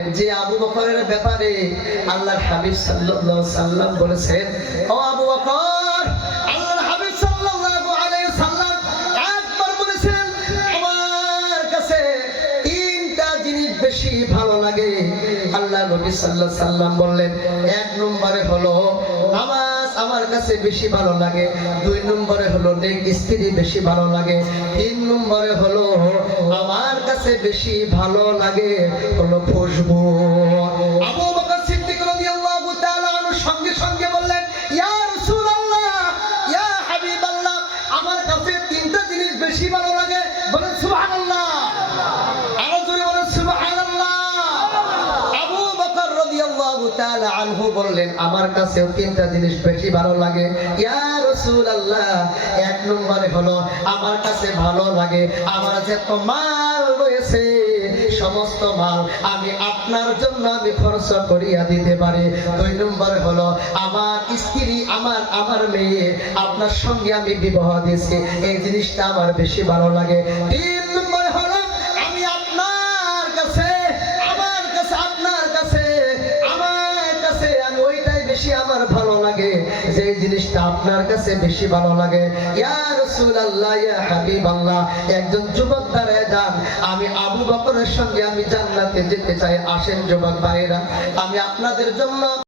যে আবু বকরের ব্যাপারে আল্লাহর হাবিব সাল্লাল্লাহু আলাইহি সাল্লাম বলেছেন, ও আবু বকর, আল্লাহর হাবিব সাল্লাল্লাহু আলাইহি সাল্লাম একবার বলেছেন, আমার কাছে তিনটা জিনিস বেশি ভালো লাগে। আল্লাহর নবী সাল্লাল্লাহু আলাইহি সাল্লাম বললেন, এক নম্বরে হলো নামাজ আমার কাছে বেশি ভালো লাগে, দুই নম্বরে হলো নেক স্ত্রী বেশি ভালো লাগে, তিন নম্বরে হলো আমার কাছে বেশি ভালো লাগে হলো খুশবু। আবু বকর সিদ্দিক রাদিয়াল্লাহু তাআলা আনহু সঙ্গে সঙ্গে বললেন, ইয়া রাসূলুল্লাহ, ইয়া হাবিবাল্লাহ, আমার কাছে তিনটা জিনিস বেশি ভালো লাগে। বলেন সুবহানাল্লাহ, আরো জোরে বলেন সুবহানাল্লাহ। আবু বকর রাদিয়াল্লাহু তাআলা আনহু বললেন, আমার কাছেও তিনটা জিনিস বেশি ভালো লাগে ইয়া রাসূলুল্লাহ। এক নম্বরে হলো আমার কাছে ভালো লাগে আমার যত মাল রয়েছে সমস্ত মাল আমি আপনার জন্য আমি খরচ করিয়া দিতে পারি। দুই নম্বরে হলো আমার স্ত্রী, আমার মেয়ে আপনার সঙ্গে আমি বিবাহ দিয়েছি, এই জিনিসটা আমার বেশি ভালো লাগে। তিন নম্বরে হলো আমি আপনার কাছে আমি ওইটাই বেশি আমার ভালো লাগে, যে জিনিসটা আপনার কাছে বেশি ভালো লাগে। ইয়া রাসূলুল্লাহ, ইয়া হাবিবাল্লাহ, একজন যুবক দাঁড়ায় যান, আমি আবু বকরের সঙ্গে আমি জান্নাতে যেতে চাই। আসেন যুবক ভাইরা, আমি আপনাদের জন্য